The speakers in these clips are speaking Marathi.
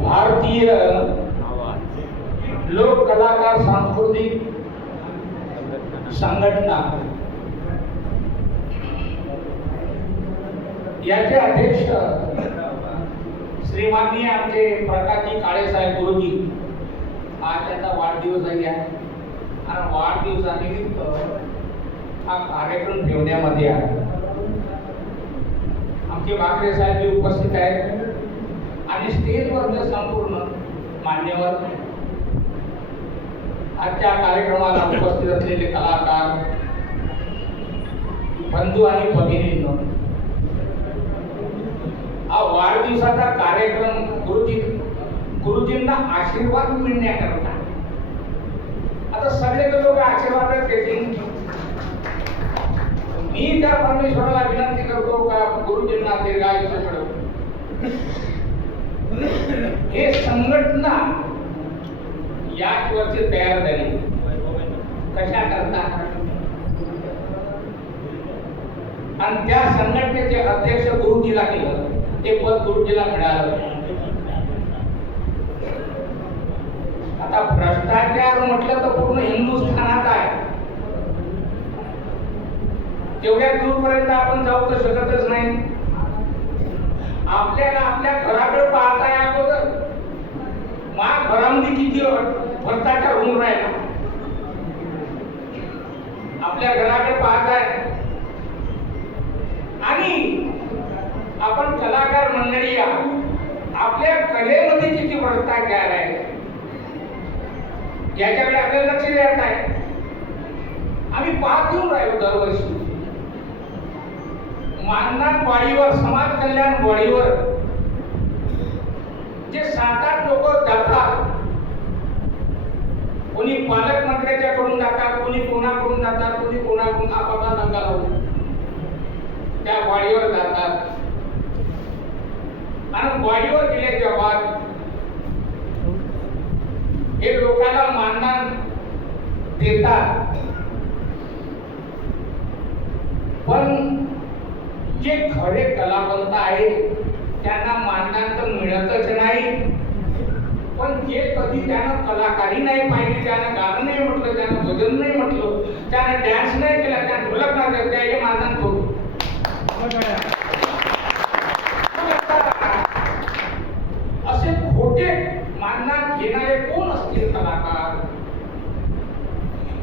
भारतीय लोक कलाकार सांस्कृतिक संघटना याचे अध्यक्ष श्रीमाननीय आमचे प्रकाशजी काळे साहेब गुरुजी, आज त्यांचा वाढदिवस आहे आणि वाढदिवसानिमित्त हा कार्यक्रम ठेवण्यामध्ये आहे. आमचे बाकरे साहेब उपस्थित आहेत आणि स्टेजवर संपूर्ण मान्यवर, आजच्या कार्यक्रमाला उपस्थित असलेले कलाकार बंधू आणि भगिनींनो, हा वाढदिवसाचा कार्यक्रम गुरुजींना आशीर्वाद मिळण्याकरता. आता सगळे लोक आशीर्वाद देतील. मी त्या परमेश्वराला विनंती करतो का गुरुजींना दीर्घायुष्य मिळो. हे संघटना याच वर्षी तयार झाली. कशा करता? आणि त्या संघटनेचे अध्यक्ष गुरुजीला केलं, ते पद गुरुजीला मिळालं. आता भ्रष्टाचार म्हटलं तर पूर्ण हिंदुस्थानात आहे. तेवढ्या दूरपर्यंत आपण जाऊ तर शकतच नाही. आपल्याला आपल्या घराकडे पाहता आहे. अगोदर माझ्या घरामध्ये किती भ्रष्टाचार होऊन राहिला, आपल्या घराकडे पाहताय. आणि आपण कलाकार मंडळी आपल्या कलेमध्ये किती भ्रष्टाचार आहे याच्याकडे आपल्याला लक्ष द्यायचं आहे. आम्ही पाहत येऊन राहिलो दरवर्षी माननाथ वाडीवर, समाज कल्याण वाडीवर जे 7-8 लोक जातात. कोणी पालकमंत्र्याच्याकडून जातात, कोणी कोणाकडून जातात, कोणी कोणाकडून आपापला दंगा लावून त्या वाडीवर जातात. आणि वाडीवर गेल्याच्या बाद हे लोकांना मानधन देतात. पण जे खरे कलावंत आहेत त्यांना मानधन तर मिळतच नाही. पण जे कधी त्यानं कलाकारी नाही पाहिली, त्यानं गाणं नाही म्हटलं, त्यानं भजन नाही म्हटलं, त्यानं डान्स नाही केला, त्यानं ढोलक नाही केलं, त्याचे मानधन होतं. असे खोटे मानधन घेणारे कोण असतील कलाकार?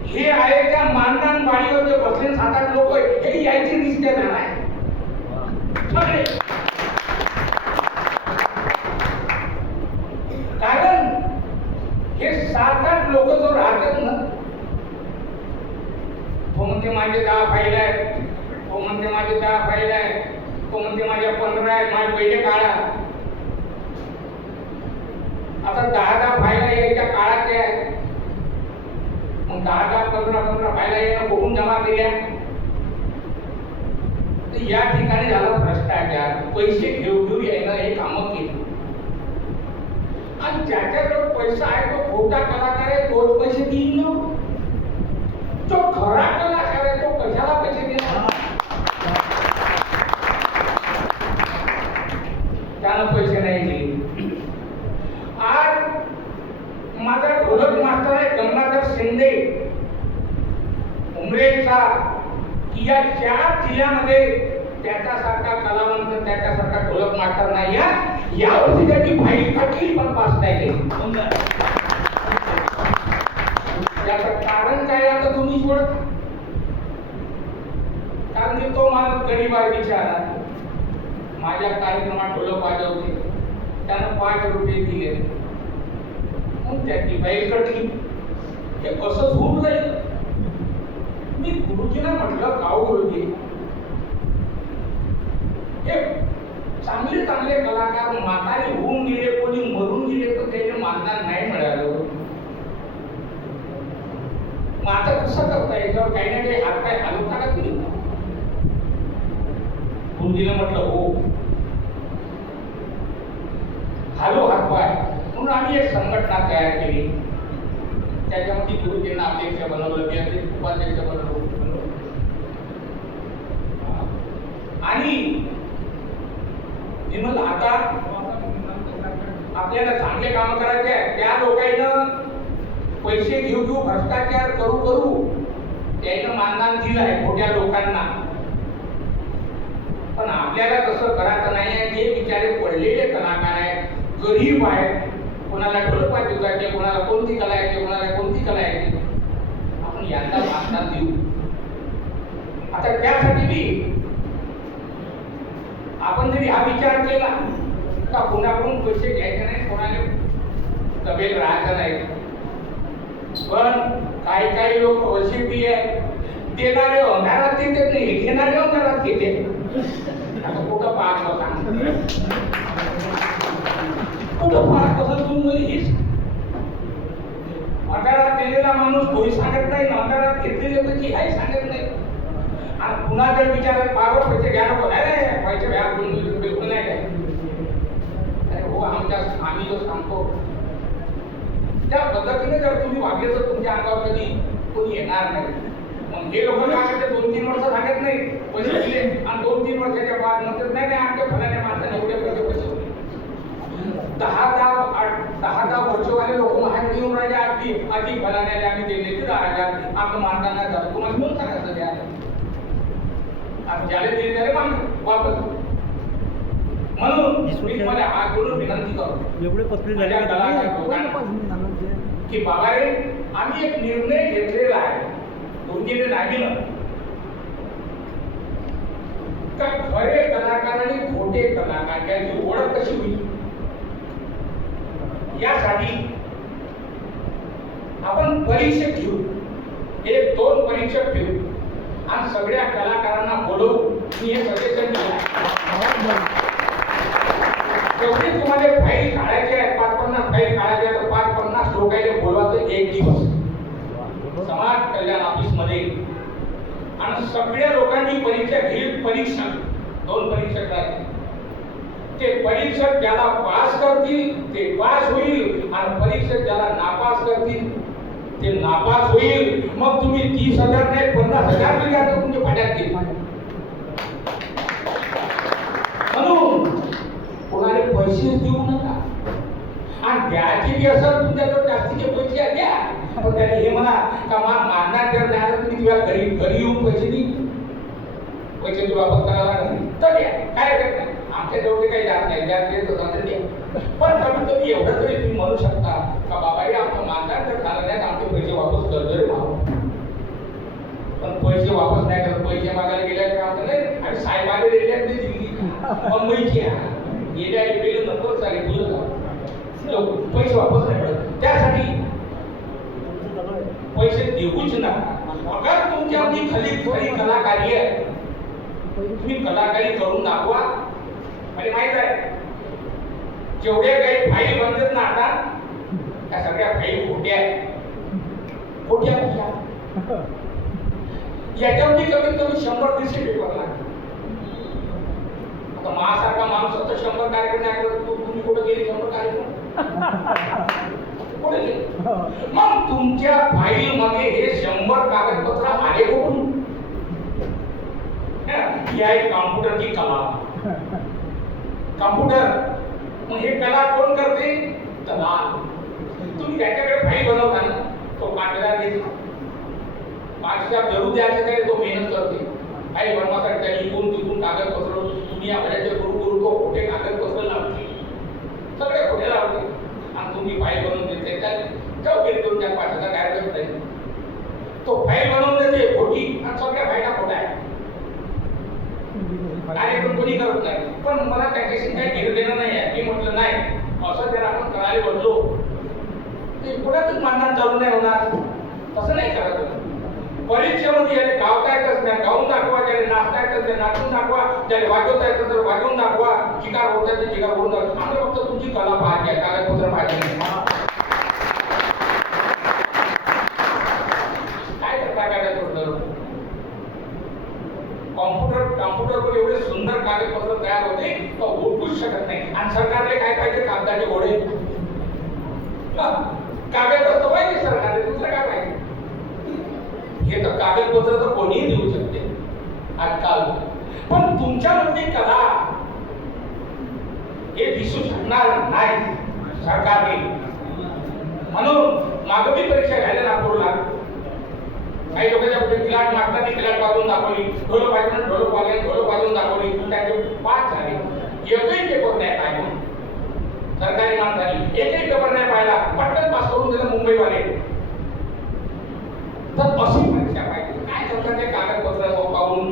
हे आहे त्या मानधन वाडीवर जे बसले 7-8 लोक, हे यायचे निश्चय नाही सगळे. कारण हे 7-8 लोक जो राहतात ना, तो म्हणते माझे 10 फाईल आहेत, तो म्हणते माझे 10 फाईल आहे, तो म्हणते माझ्या 15 आहेत, माझे पहिले काढा. आता 10-10 फायला यायच्या काळात आहेत. मग 10-10, 15-15 फायला यायला बघून जमा केल्या. तर या ठिकाणी झाला भ्रष्टाचार. पैसे घेऊ यायला हे कामं केली. आणि ज्याच्याकडे पैसा आहे तो खोटा कलाकार आहे, तोच पैसे देईन ना. जो खरा कलाकार आहे तो कशाला पैसे देणार? त्यानं पैसे नाही दिले. आज माझा ढोलक मास्टर आहे गंगाधर शिंदे उमरेचा, की या 4 जिल्ह्यामध्ये त्याच्यासारखा कलावंत, त्याच्यासारखा ढोलक मास्टर नाही. या वर्षी त्याची फाईल कटली पण पास नाही केली. त्याचं कारण काय आता तुम्ही सोडत? कारण की तो माणूस गरीब आहे बिचारा. माझ्या कार्यक्रमात ढोलक वाजवते, त्यानं 5 रुपये दिले, मग त्याची फाईल कटली. हे असंच होऊन जाईल. मी गुरुजींना म्हटलं, गाव गुरुजी, हे चांगले चांगले कलाकार म्हातारे होऊन गेले, कोणी मरून गेले, तर त्याने मानधन नाही मिळालं. मग आता कसं करता? याच्यावर काही ना काही हात पाय हलवता का तुम्ही? गुरुजीला म्हटलं हो, हॅलो हात पाय. म्हणून आम्ही एक संघटना तयार केली. त्याच्यामध्ये गुरुजींना अध्यक्ष बनवलं, मी अध्यक्ष उपाध्यक्ष बनवलं. आणि आता आपल्याला चांगले काम करायचे आहे, त्या लोकांना पैसे घेऊ घेऊ भ्रष्टाचार करू करू त्यानं मानधन दिलं आहे मोठ्या लोकांना. पण आपल्याला तसं करायचं नाही आहे. जे बिचारे पडलेले कलाकार आहेत, गरीब आहेत, कोणाला ढोलक वाजवायचे, कोणाला कोणती कला येते, कोणाला कोणती कला येते, आपण यांना मानधन देऊ. आता त्यासाठी बी आपण जरी हा विचार केला का कोणाकडून पैसे घ्यायचे नाही, कोणाला दबेल राहायचं नाही. पण काही काही लोक अशी बी आहे, देणारे अंधारात देते नाही, घेणारे अंधारात घेते. आता कुठं पाहत होता, कुठं पाहत होता तू म्हणजे हीच अंधारात दिलेला माणूस कोणी सांगत नाही, अंधारात घेतलेले पैसे काही सांगत नाही. आणि पुन्हा जर विचार पावर पैसे घ्या नको, नाही पैसे घ्या बिलकुल नाही काय. अरे हो, आम्ही जो सांगतो त्या पद्धतीने जर तुम्ही वागले तर तुमच्या अंगावर कधी कोणी येणार नाही. मग हे लोक काय करते, 2-3 वर्ष सांगत नाही पैसे दिले आणि 2-3 वर्षाच्या बाद नंतर नाही आमच्या फलाच्या माणसाने एवढे पैसे पैसे 10-10 वर्षवाले लोक महाग येऊन राहिले. आधी फलाने आम्ही दिले की 10,000 आमचं मानधन नाही झालं. तुम्हाला कोण सांगायचं द्या, ज्याला दिले त्याला माग वापस. म्हणून मी तुम्हाला हात जोडून विनंती करतो की बाबा रे, आम्ही एक निर्णय घेतलेला आहे दोन्हीने नागिनं का खरे कलाकार आणि खोटे कलाकार याची ओळख कशी होईल. यासाठी आपण परीक्षक घेऊ, 1-2 परीक्षक घेऊ आणि सगळ्या कलाकारांना बोलवू. मी हे सजेशन दिलं आहे. जेवढे तुम्हाला फाईल काढायचे आहे, 5-50 फाईल काढायचे आहे, तर 5-50 लोकांना बोलवायचं एक दिवस समाज कल्याण ऑफिस मध्ये. आणि सगळ्या लोकांनी परीक्षा घेईल. परीक्षक 2 परीक्षक आहेत. ते परीक्षक ज्याला पास करतील ते पास होईल आणि परीक्षक ज्याला नापास करतील ते नापास होईल. मग तुम्ही 30,000 नाही 50,000 दिले तर तुमच्या पाड्यात घेईल. म्हणून कोणाला पैसे देऊ नका. आणि द्यायचे बी असं तुमच्याकडे जास्तीचे पैसे द्या, पण त्याने हे म्हणा का मानणार जर द्यायला तुम्ही तुझ्या घरी येऊन पैसे दे, पैसे तुला वापस करायला लागेल तर द्या, काय करत नाही. आमच्या जेवढे काही जात नाही द्या. पण कमीत कमी एवढं तरी तुम्ही म्हणू शकता का बाबा हे आमचं मानणार जर झालं नाही आमचे पैसे वापस कर जरी भाव. पण पैसे वापस नाही करत, पैसे मागायला गेल्या आमचं नाही. आणि साहेबाने दिले दिल्ली मुंबईची गेल्या गेले नंतर चालेल बोलत पैसे वापस नाही पडत. त्यासाठी पैसे देऊच नका. अगर तुमच्यामध्ये खरी कलाकारी आहे, तुम्ही कलाकारी करून दाखवा. म्हणजे माहित आहे जेवढे काही फाईल बनतात ना आता त्या सगळ्या फाईल खोट्या आहेत. खोट्या याच्यावरती कमीत कमी 100-150 पेपर लागतात. आता माझ्यासारखा माणूस आता 100 कार्यक्रम नाही करत. तुम्ही कुठे गेले 100 कार्यक्रम कुठे गेले. मग तुमच्या फाईल मध्ये हे 100 कागदपत्र आले कुठून. ही आहे कॉम्प्युटरची कला. कॉम्प्युटर मग हे कला कोण करते, दलाल. तुम्ही त्याच्याकडे फाईल बनवता ना, तो 5,000 देतो. 5,000 जरूर द्यायचं काय, तो मेहनत करते फाईल बनवासाठी. त्या इकून तिकून कागदपत्र तुम्ही आपल्याचे करू तो खोटे कागदपत्र लावते, सगळे खोटे लावते. आणि तुम्ही फाईल बनवून देते जाऊ गेली 2-4-5,000 कार्यक्रम नाही. तो फाईल बनवून देते खोटी आणि सगळ्या फायला खोटा आहे. कार्यक्रम कोणी करत नाही. पण मला त्याच्याशी काही घेणं देणं नाही आहे. मी म्हटलं नाही, असं जर आपण करायला बसलो ते पुढ्यातच मानधन चालू नाही होणार. तसं नाही करायचं. परीक्षेमध्ये याने गावता येतच नाही गाऊन दाखवा, ज्याने नाचता येतं ते नाचून दाखवा, ज्याने वाजवता येतं तर वाजवून दाखवा, शिकार होता ते शिकार होऊन दाखवा. आम्ही फक्त तुमची कला पाहिजे, कागदपत्र पाहिजे. काय करता कागदपत्र. कॉम्प्युटरवर एवढे सुंदर कागदपत्र तयार होते तर ओळखूच शकत नाही. आणि सरकारने काय पाहिजे, कागदाचे घोडे. कागदपत्र पाहिजे सरकारने, दुसरं काय पाहिजे. हे तर कागदपत्र तर कोणीही देऊ शकते आजकाल. पण तुमच्यामध्ये कला हे दिसू शकणार नाही. सरकारने. म्हणून मागवी परीक्षा घ्यायला नागपूरला काही लोकांच्या पुढे किलाट मास्टरनी किलाट वाजवून दाखवली, ढोलक वाजवून दाखवली, त्याचे पास झाले. एकही पेपर नाही पाहिला सरकारी माणसाने, एकही पेपर नाही पाहिला, पटकन पास करून दिलं मुंबईवाले. तर अशी परीक्षा पाहिजे. काय सरकारचे कागदपत्र पाहून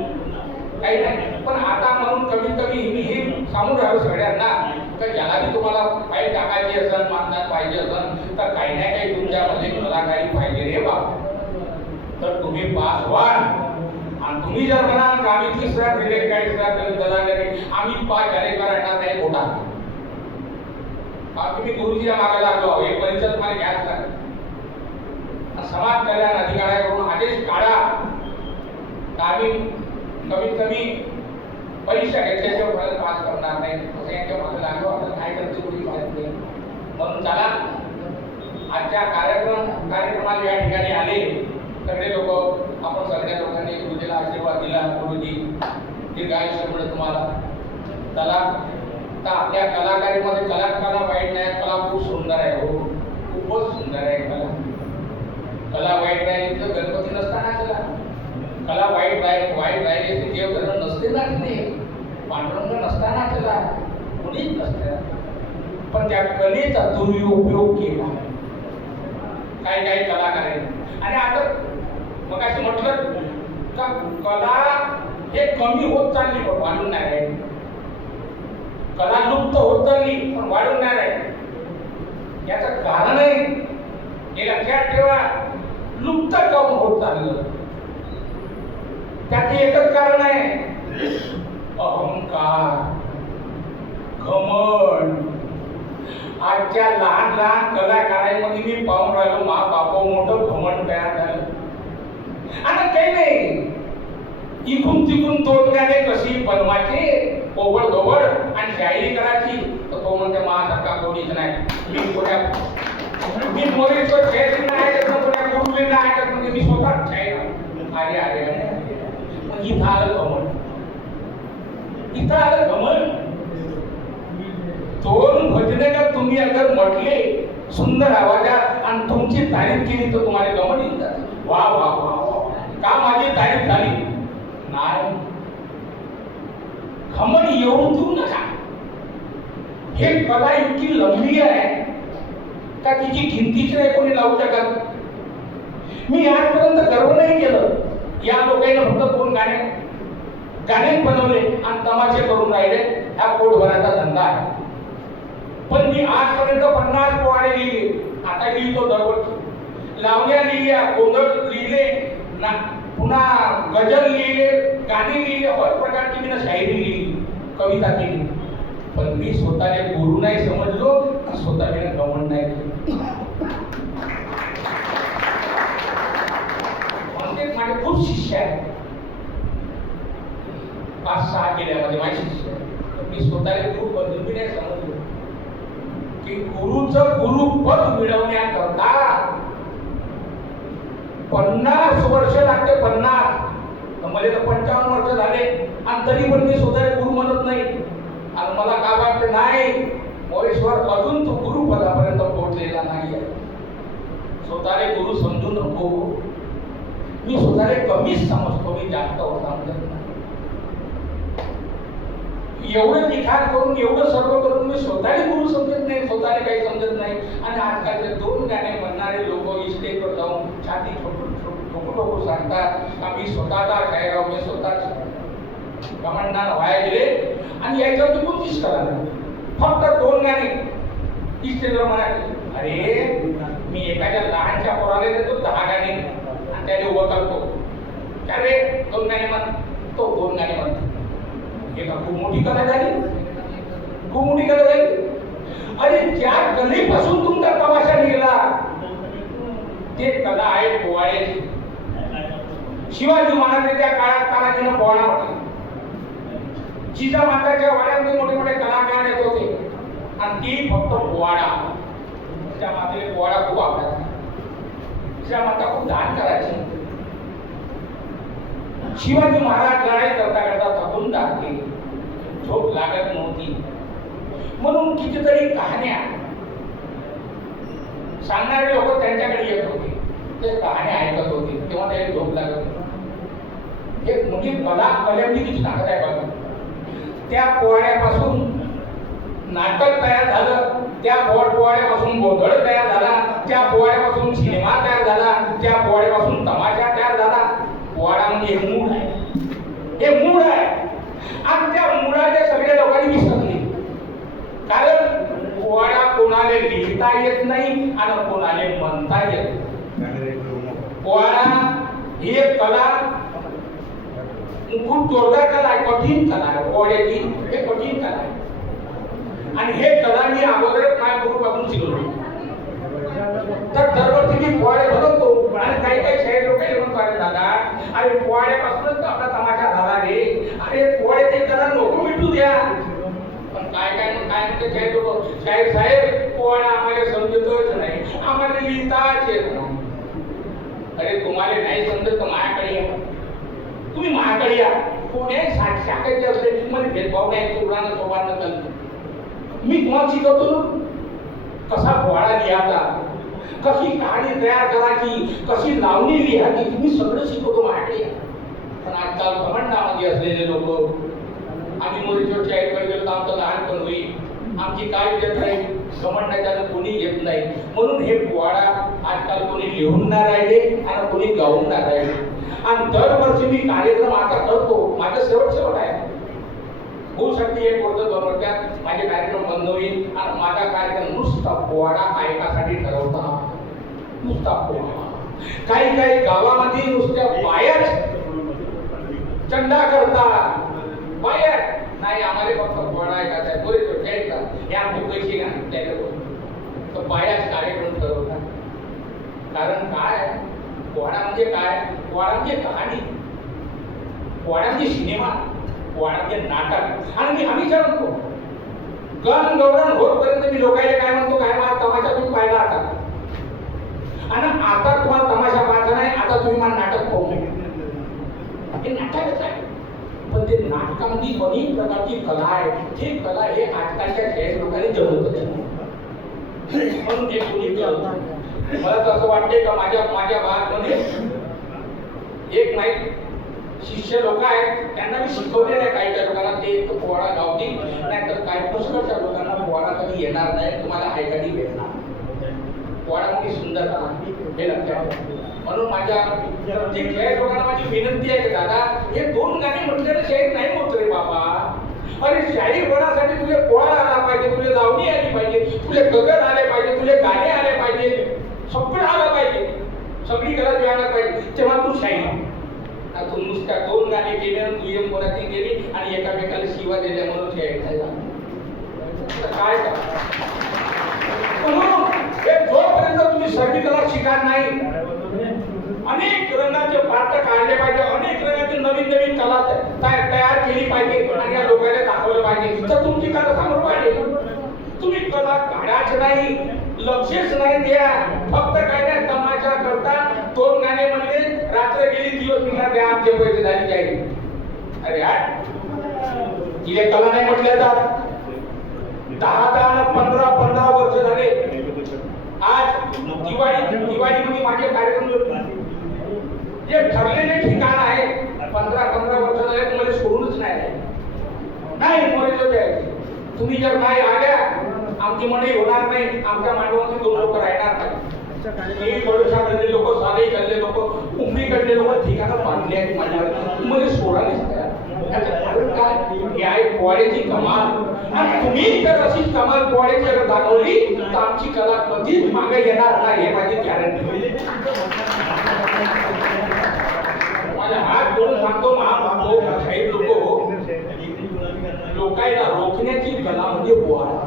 काही नाही. पण आता म्हणून कमी मी हे सांगून राहिलो सगळ्यांना तर ज्याला बी तुम्हाला फाईल टाकायची असेल, मानधन पाहिजे असेल तर काही ना काही तुमच्यामध्ये कलाकारी पाहिजे रे बा. तर तुम्ही पास व्हा. आणि तुम्ही जर म्हणाल की आम्ही 30रा दिले 40रा दिले आम्ही पास झाले करणार नाही खोटा. तुम्ही गुरुजीला मागायला लागलो एक परीक्षा तुम्हाला घ्यायच लागेल. समाज कल्याण अधिकाऱ्याकडून आदेश काढा. आम्ही कमीत कमी परीक्षा घेतल्याशिवाय पास करणार नाही असं यांच्या मागे लागलो. आता काय करते कोणी माहित नाही. म्हणून चला आजच्या कार्यक्रमाला या ठिकाणी आले सगळे लोक. आपण सगळ्या लोकांनी गुरुजीला आशीर्वाद दिला. गुरुजी दीर्घायुष्य मिळेल तुम्हाला. चला तर आपल्या कलाकारीमध्ये कला वाईट नाही, कला खूप सुंदर आहे. हो खूपच सुंदर आहे कला. कला वाईट राहिली तर गणपती नसताना चला. कला वाईट राहिली तर देवधर्म नसते ना तिथे, पांडुरंग नसताना चला, कोणीच नसतं. पण त्या कलेचा दुरुपयोग केला काही कलाकारांनी. आणि आता मग असे म्हटलं का कला हे कमी होत चालली पण वाढून नाही राहील. कला लुप्त होत चालली पण वाढून नाही राहील. याचं कारण आहे हे लक्षात ठेवा. लुप्त कम होत चाललं त्याचे एकच कारण आहे अहंकार, घमंड. आजच्या लहान कलाकारांमध्ये मी पाहून राहिलो मा बापा मोठं घमंड तयार झालं. आता काही नाही इकून तिकून दोन गाणे कशी बनवायचे ओबड धोबड आणि शायरी करायची तर तो म्हणते माझ्यासारखा कोणीच नाही. मी मोरेश्वर शायरी नाही ऐकत ना, कोण्या गुरुले नाही ऐकत म्हणजे मी स्वतः शायरी. अरे मग इथं आलं घमंड. दोन भजने का तुम्ही अगर म्हटले सुंदर आवाजात आणि तुमची तारीफ केली तर तुम्हाला घमंड येतात. वा वा वा का माझी तारीफ झाली नाही. घमंड येऊन देऊ नका. हे कला इतकी लंबी आहे का तिची किंमतीच नाही कोणी लावू शकत. मी आजपर्यंत गर्व नाही केलं. या लोकांनी फक्त दोन गाणे बनवले आणि तमाशे करून राहिले. हा पोटभराचा धंदा आहे. पण मी आजपर्यंत 50 पोवाडे लिहिले. आता लिहितो दरवर्षी. लावण्या लिहिल्या, गोंधळ लिहिले, पुन्हा गजल लिहिले, गाणी लिहिले, हर प्रकारची मी शायरी लिहिली, कविता केली. पण मी स्वतःला गुरु नाही समजलो, स्वतःला घमंड नाही केलं. माझे खूप शिष्य आहेत. 5-6 केल्यामध्ये माझे शिष्य आहेत. मी स्वतःला गुरु बदलून मी नाही समजलो की गुरुचं गुरुपद मिळवण्याकरता 50 वर्ष लागते. 50 मला तर 55 वर्ष झाले आणि तरी पण मी स्वतःला गुरु म्हणत नाही. आणि मला काय वाटतं नाही मोरेश्वर अजून तो गुरुपदापर्यंत पोहोचलेला नाही. स्वतःला गुरु समजू नको. मी स्वतःला कमीच समजतो, मी जास्त समजत नाही. एवढं लिखाण करून एवढं सर्व करून मी स्वतःला गुरु समजत नाही, स्वतःला काही समजत नाही. आणि आजकालचे 2 गाणे म्हणणारे लोक स्टेजवर जाऊन छाती ठोकू सांगतात का मी स्वतःचा शायराव, मी स्वतःच कमांडानं व्हायला गेले. आणि याच्यावर कोणतीच कला नाही. फक्त 2 गाणे स्टेजवर म्हणाले. अरे मी एखाद्या लहानच्या पोराला देतो 10 गाणे आणि त्याने उभं करतो. अरे 2 गाणे म्हण, तो 2 गाणे म्हणतो. हे का खूप मोठी कला झाली, खूप मोठी कला झाली. अरे ज्या कलेपासून तुमचा तमाशा निघाला ते कला आहे पोवाड्याची. शिवाजी महाराजांच्या काळात तानाजीनं पोवाडा म्हटला. जिजामाताच्या वाड्यामध्ये मोठे मोठे कलाकार येत होते आणि ती फक्त पोवाडा. त्या मातेला पोवाडा खूप आवडायचा. जिजामाता खूप दान करायची. शिवाजी महाराज लढाई करता करता थकून जाते, झोप लागत नव्हती. म्हणून कितीतरी कहाण्या सांगणारे लोक त्यांच्याकडे येत होते, ते कहाणी ऐकत होते, तेव्हा त्याला झोप लागत होती. एक म्हणजे कलेची किती ताकद आहे बघा. त्या पोवाड्यापासून नाटक तयार झालं, त्या पोवाड्यापासून गोंधळ तयार झाला, त्या पोवाड्यापासून सिनेमा तयार झाला, त्या पोवाड्यापासून तमाशा तयार झाला. पोवाडा म्हणजे एक मूळ आहे, हे मूळ आहे. आणि त्या मुळाच्या सगळ्या लोकांनी विसरली. कारण पोवाडा कोणाला लिहिता येत नाही आणि कोणाला म्हणता येत नाही. पोवाडा ही एक कला, खूप जोरदार कला आहे, कठीण कला आहे. पोवाड्याची हे कठीण कला आहे. आणि हे कला मी अगोदरच माझ्या गुरुपासून शिकलो. तर दरवर्षी मी पोवाडे बनवतो. आणि काही काही शहर लोक म्हणतो, दादा अरे पोवाड्यापासूनच आपला तमाशा झाला रे, अरे पोवाड्याची कला नको मिटू द्या. पण काय म्हणते शहर लोक, शाहीर साहेब पोवाडा आम्हाला समजतच नाही, आम्हाला लिहिताच येत नाही. अरे तुम्हाला नाही समजत तर माझ्याकडे या, तुम्ही माझ्याकडे या. कोणी शाखेचे असले मला भेदभाव नाही, तोडानं सोबानं चालतं. मी तुम्हाला शिकवतो कसा पोवाडा लिहायचा, कशी कहाणी तयार करायची, कशी लावणी लिहायची, तुम्ही सगळं शिकवतो माझ्याकडे. पण आजकाल घमंडामध्ये असलेले लोक, आम्ही मोरेश्वर शाहीरकडे गेलो तर आमचं लहानपण होईल, आमची काय येत नाही, घमंडाच्यानं कोणी येत नाही. म्हणून हे पोवाडा आजकाल कोणी लिहून नाही राहिले आणि कोणी गाऊन नाही राहिले. आणि दरवर्षी मी कार्यक्रम आता करतो, माझं शेवट आहे. होऊ शकते एक वर्ष 2 वर्षात माझे कार्यक्रम बंद होईल आणि माझा कार्यक्रम नुसता पोवाडा ऐकासाठी ठरवता, नुसता पोवाडा. काही गावामध्ये नुसत्या बायाच चंदा करतात, बाया नाही आम्हाला फक्त पोवाडा ऐकायचा आहे, बोले तो घ्यायचा, हे आमचे पैसे घ्या त्याच्याकडून. तर बायाच कार्यक्रम ठरवतात. कारण काय, पोवाडा म्हणजे काय, पोवाडा म्हणजे कहाणी, पोवाडा म्हणजे सिनेमा, पोवाडा म्हणजे नाटक. आणि मी हमेशा म्हणतो, गण गौरण होतपर्यंत मी लोकांना काय म्हणतो, काय मला तमाशा तुम्ही पाहिला आता, आणि आता तुम्हाला तमाशा पाहायचा नाही, आता तुम्ही मला नाटक पाहू नये. हे नाटकच आहे. पण ते नाटकामध्ये अनेक प्रकारची कला आहे. ही कला हे आजकालच्या शहर लोकांनी जमवत नाही. म्हणून ते कोणी मला तर असं वाटते का माझ्या भागामध्ये एक नाही शिष्य लोक आहेत, त्यांना मी शिकवलेलं आहे. काही लोकांना ते एक पोवाडा गावतील, नाहीतर काही पुष्कळच्या लोकांना पोवाडा कधी येणार नाही, तुम्हाला ऐकायला भेटणार. पोवाडा म्हणजे सुंदरता हे लक्षात. म्हणून माझ्या प्रत्येक शाहीर लोकांना माझी विनंती आहे की दादा हे 2 गाणी म्हटलेलं शाहीर नाही होत रे बाबा. अरे शाहीर होण्यासाठी तुझे पोवाडा आला पाहिजे, तुझे लावणी आली पाहिजे, तुझे गगन आले पाहिजे, तुझे गाणे आले पाहिजे, सगळं आलं पाहिजे, सगळी कला आलं पाहिजे, तेव्हा तू शाहीर. तू नुसत्या 2 गाणी केले, दुय्यम कोणाची गेली आणि एकामेकाला शिवा दिल्या म्हणून शाहीर नाही झाला. काय करा. म्हणून हे जोपर्यंत तुम्ही सगळी कला शिकणार नाही, अनेक रंगाचे पात्र काढले पाहिजे, अनेक रंगाची नवीन कला तयार केली पाहिजे आणि या लोकांना दाखवलं पाहिजे, तर तुमची कला समोर पाहिजे. तुम्ही कला काढाच नाही, लक्षच नाही द्या, फक्त काय नाही तमाशा करता, 2 गाणे म्हणले, रात्र गेली दिवस निघाला, द्या आमचे पैसे झाले जाईल. अरे यार तिले कला नाही म्हटल्या जात. 10 15 वर्ष झाले. आज दिवाळीमध्ये माझे कार्यक्रम जे ठरलेले ठिकाण आहे, 15 वर्ष झाले तुम्हाला सोडूनच नाही मोरेश्वर जायचे. तुम्ही जर नाही आल्या आमची मंडळी होणार नाही, आमच्या मांडवामध्ये 2 लोक राहणार नाही. बडोशाकडले लोक, सालेकडले लोक, उमरीकडले लोक ठिकाणं बांधली आहेत माझ्यावर, तुम्हाला सोडायलाच काय. ही आहे पोवाड्याची कमाल. आणि तुम्ही जर अशी कमाल पोवाड्याची दाखवली तर आमची कला कधीच मागे येणार नाही, हे माझी गॅरंटी. माझ्या हात जोडून सांगतो महाबाबो, काही लोकांना रोखण्याची कला म्हणजे पोवाडा.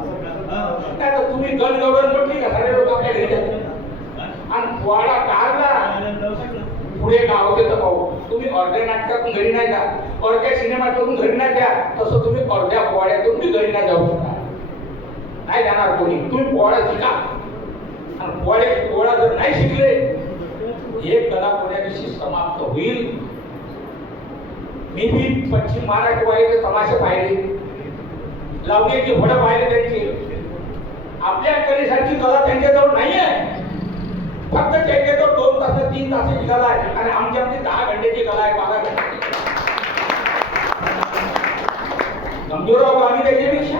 नाही तर तुम्ही गणगौरव म्हटली का सारे लोक आपल्या घरी जातात आणि पोवाडा काढला पुढे गाव होते तर पाहू. तुम्ही अर्ध्या नाटकातून घरी नाही जा, अर्ध्या सिनेमातून घरी नाही द्या, तसं तुम्ही अर्ध्या पोवाड्यातून घरी नाही जाऊ शकता. नाही जाणार कोणी. तुम्ही पोवाडा शिका आणि पोवाडा जर नाही शिकले, हे कला कोण्या दिवशी समाप्त होईल. मी पश्चिम महाराष्ट्र तमाशे पाहिले, लावण्याची घोडं पाहिले त्यांची. आपल्या कलेसारखी कला त्यांच्याजवळ नाही आहे. फक्त त्याचे तो 2 तास 3 तासाची कला आहे आणि आमच्या 10 घंट्याची कला आहे, 12 घंट्याची. कमजोर आहोत आम्ही त्याच्यापेक्षा?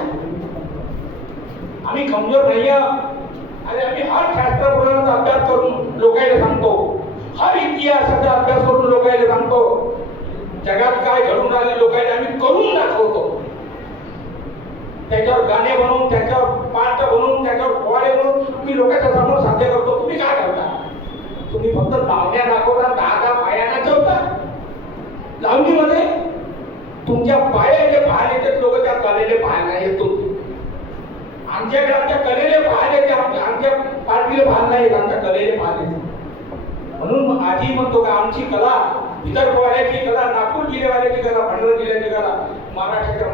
आम्ही कमजोर नाही अरे आम्ही हर शास्त्र पुराणाचा अभ्यास करून लोकांना सांगतो, हर इतिहासाचा अभ्यास करून लोकांना सांगतो, जगात काय घडून राहिले लोकांना आम्ही करून दाखवतो. त्याच्यावर गाणे बनवून, त्याच्यावर पाठ बनवून, त्याच्यावर पोवाडे बनवून मी लोकांच्या समोर साध्य करतो. तुम्ही काय करता? तुम्ही फक्त लावण्या दाखवता, 10 पायाना ठेवता. लावणीमध्ये तुमच्या पायाचे पाहायला येतात लोक, त्या कलेले पाहायला येतो. आमच्याकडे आमच्या कलेले पाहायला येते, आमच्या पार्टीला पाहायला येत, आमच्या कलेले पाहायला येते. म्हणून आधी म्हणतो का आमची कला, विदर्भवाल्याची कला, नागपूर जिल्ह्यावाल्याची कला, भंडारा जिल्ह्याची कला, महाराष्ट्राच्या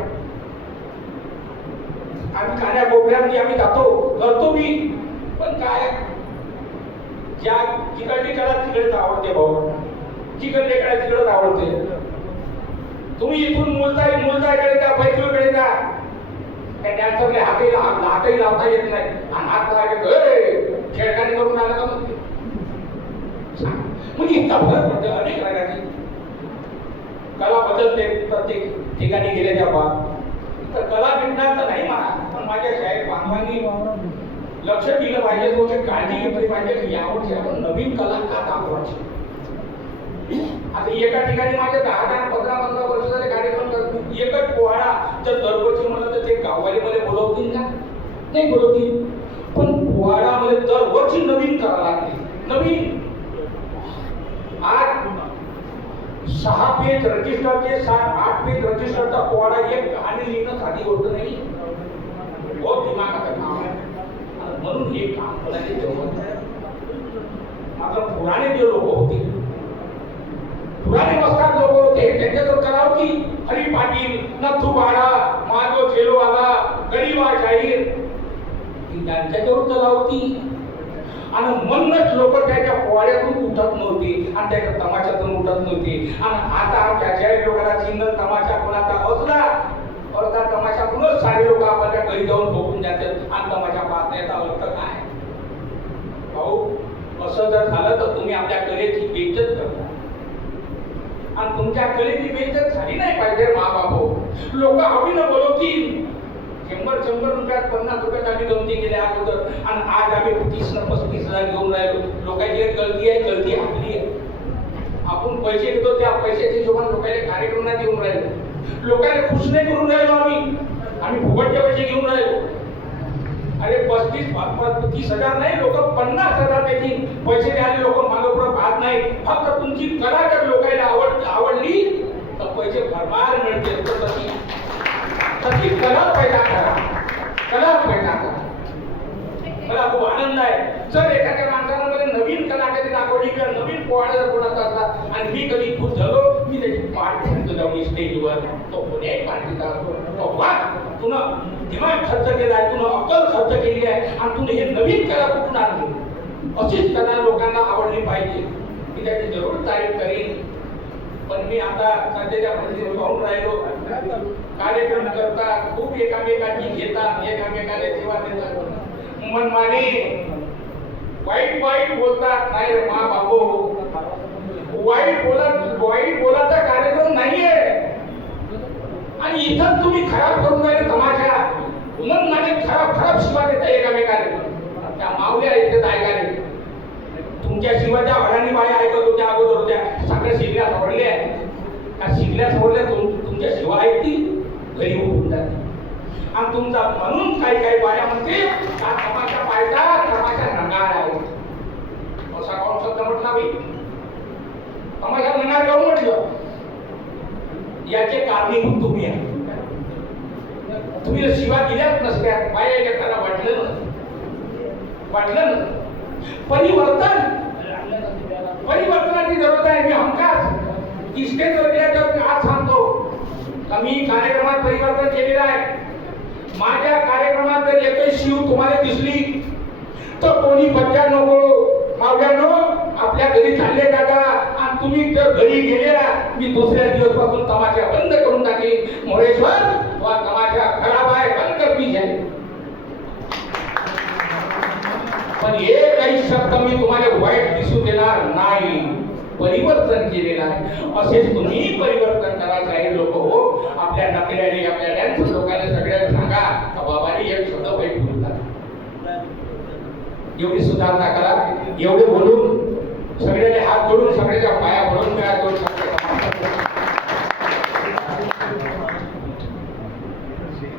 आम्ही कान्याकोपऱ्यामध्ये आम्ही जातो, करतो मी. पण काय ज्या तिकडची कला तिकडेच आवडते भाऊ, तिकडले कला तिकडेच आवडते. तुम्ही इथून मुलताईकडे जा, पैठणीकडे जा, त्या डॅन्सरने हातही लावता येत नाही आणि हात लावायचे खेळखानी करून आला का म्हणजे इतका फरक पडतो. अनेक रंगाची कला बदलते प्रत्येक ठिकाणी गेले त्या बाब. तर कला भेटणार तर नाही म्हणा, पण माझ्या शाळेत बांधवांनी लक्ष दिलं पाहिजे, थोडी काळजी घेतली पाहिजे की यावर्षी आपण नवीन कला का दाखवायची. आता एका ठिकाणी माझे 10-15 वर्ष झाले कार्यक्रम करतो. एकच पोवाडा जर दरवर्षी म्हणलं तर ते गाववाले मला बोलवतील का? नाही बोलवतील. पण पोवाडा मध्ये दरवर्षी नवीन करावं लागते. नवीन आज 6 पेज रजिस्टरचे 7-8 पेज रजिस्टरचा पोवाडा एक कहाणी लिहिणं साधी गोष्ट नाही. बहुत दिमागाचं काम आहे. म्हणून हे काम करायचे जमत नाही. मात्र पुराणे जे लोक होते, पुराणे वस्तात लोक होते, त्यांच्याजवळ कला होती. हरी पाटील, नथू बाळा, माधव खेलोवाला, गरीबा शाहीर, त्यांच्याजवळ कला होती. आणि म्हणूनच लोक त्याच्या पोवाड्यातून उठत नव्हते आणि त्याच्या तमाशातून उठत नव्हते. आणि आता त्याच्या लोकांना सिंगल तमाशा कोणाचा असला तर त्या तमाशातूनच सारे लोक आपल्या घरी जाऊन झोपून जातात आणि तमाशा पाहत नाही. अर्थ काय भाऊ? असं जर झालं तर तुम्ही आपल्या कलेची बेइज्जत करता आणि तुमच्या कलेची बेइज्जत झाली नाही पाहिजे. माबाप लोक आवडीनं बोलवतील. 100 रुपयात 50 रुपयात आम्ही गमती केल्या अगोदर आणि आज आम्ही 30-35 घेऊन राहिलो. लोकांची गलती आहे, गलती आपली आहे. आपण पैसे घेतो, त्या पैशाच्या हिशोबाने लोकांच्या कार्यक्रमात घेऊन राहिलो. लोकांना खुश नाही करून राहिलो आम्ही फुकटचे पैसे घेऊन राहिलो. अरे 35-30 नाही, लोक 50,000 पैकी पैसे द्यायला लोक मागे पुढे पाहत नाही. फक्त तुमची कला जर लोकांना आवडली तर पैसे भरमार मिळते. तशी कला पैदा करा, कला पैदा करा. मला खूप आनंद आहे जर एखाद्या माणसानं मला नवीन कला कधी दाखवली किंवा नवीन पोवाडा जर कोणाचा असला आणि मी कधी खुश झालो, मी त्याची पाठ घेतो जाऊन स्टेजवर. तो कोण्याही पार्टीचा असतो, वा तुला दिमाग खर्च केला आहे, तुला अक्कल खर्च केली आहे आणि तुला हे नवीन कला कुठून आणली. अशीच कला लोकांना आवडली पाहिजे. मी त्याची जरूर तारीफ करेन. पण मी आता सध्याच्या परिस्थितीवर पाहून राहिलो, कार्यक्रम करता खूप एकामेकांची घेतात, एकामेकाला सेवा देतात, मनमानी वाईट बोलतात. नाही रे मा बाबू, वाईट बोलाचा कार्यक्रम नाहीये. आणि इथं तुम्ही खराब करून राहिले तमाशा, मनमानी खराब शिवा देता एकामेकाला. त्या मावल्या येते ऐकायला. तुमच्या शिवाच्या अडाणी बाया ऐकत होत्या अगोदर होत्या, सगळ्या शिकल्या सोडल्या. त्या शिकल्या सोडल्या तुमच्या शिवा ऐकतील, घरी उठून जाते. आणि तुमचा म्हणून काही बाया म्हणते का तमाशा पाहिजा, तमाशा नगार आहे. असा कोण शब्द म्हटला बाई? तमाशा नगार काऊन म्हटलं? याचे कारणीभूत तुम्ही आहे. तुम्ही शिवा दिल्याच नसत्या, बाया एखादा वाटलं ना. परिवर्तनाची जरूरत आहे. मी हमखास स्टेजवर गेल्यावर आज सांगतो का मी कार्यक्रमात परिवर्तन केलेलं आहे. माझ्या कार्यक्रमात जर एकही शिव तुम्हाला दिसली तर कोणी बच्चा नको, मावळ्यानो आपल्या घरी चालले जाता. आणि तुम्ही जर घरी गेल्या, मी दुसऱ्या दिवसपासून तमाशा बंद करून टाकेन. मोरेश्वर वा तमाशा खराब आहे, बंद कर. मी पण एकही शब्द मी तुम्हाला वाईट दिसू देणार नाही. परिवर्तन केलेलं आहे. असेच तुम्ही परिवर्तन करा जाहीर लोक हो. आपल्या नकल्याने आपल्या डॅन्स लोकांना सगळ्यांना सांगा का बाबाने एक शब्द वाईट बोलतात. एवढी सुधारणा करा. एवढे बोलून सगळ्याने हात जोडून सगळ्याच्या पाया पडून काय